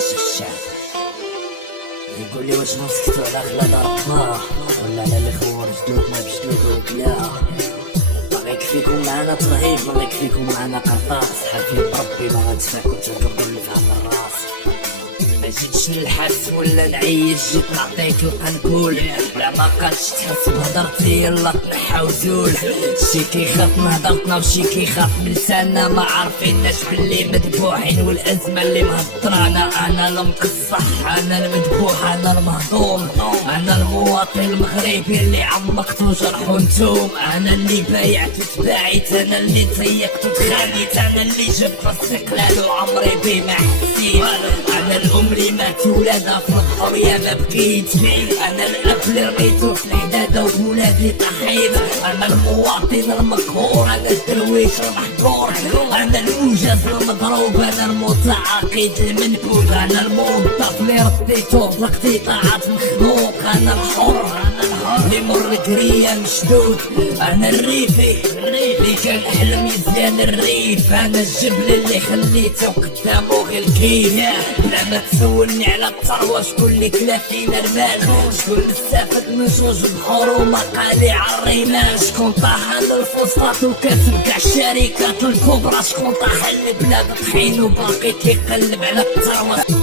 عاشق الشعب. يقول لي واش نسكتو على خلاد ربنا ولا على اللي خور جدودنا بجدود وكلاه. باغي يكفيكم معانا ترهيب، باغي يكفيكم معانا قرطاس، حافين بربي ما غتفاكو تنقبل في هذا الراس. ما جيتش نلحس ولا نعيش، جيت نعطيك القنبول لا ما قادش تحس بهضرتي يلا تنحى وزول. شي كيخاف من هضرتنا وشي كيخاف من لساننا، ما عارفيناش بلي مذبوحين والازمه اللي مهضرانا. انا المقصح انا المذبوح انا المهضوم، انا المواطن المغربي اللي عمقتو جرحو نتوم. انا اللي بايعت وتباعت، انا اللي تسيقت وتخانيت، انا اللي جبت الاستقلال وعمري بيه ما حسيت. انا الام اللي مات ولادها في الحريه ما بكيت، انا الاب اللي رميتو في الحداده وولادي طحيت. انا المواطن المقهور انا الدرويش المحظور، انا الموجز المضروب انا المتعاقد المنبوذ، انا الموظف اللي رديتو بلقتي طاعت مخلوق. انا الحر اللي مر قريه مشدود، انا الريفي اللي كان احلم يزيان الريف، انا الجبل اللي خليته قدامه غير الكيف. بلا ما تسولني على الثروه شكون اللي كلا فينا المال، شكون اللي استفد من جوج بحور ومقالي عالريمان، شكون طاحن الفوسفات وكسب كاع الشركات الكبرى، شكون طاحن البلاد طحين وباقي كيقلب على الثروه.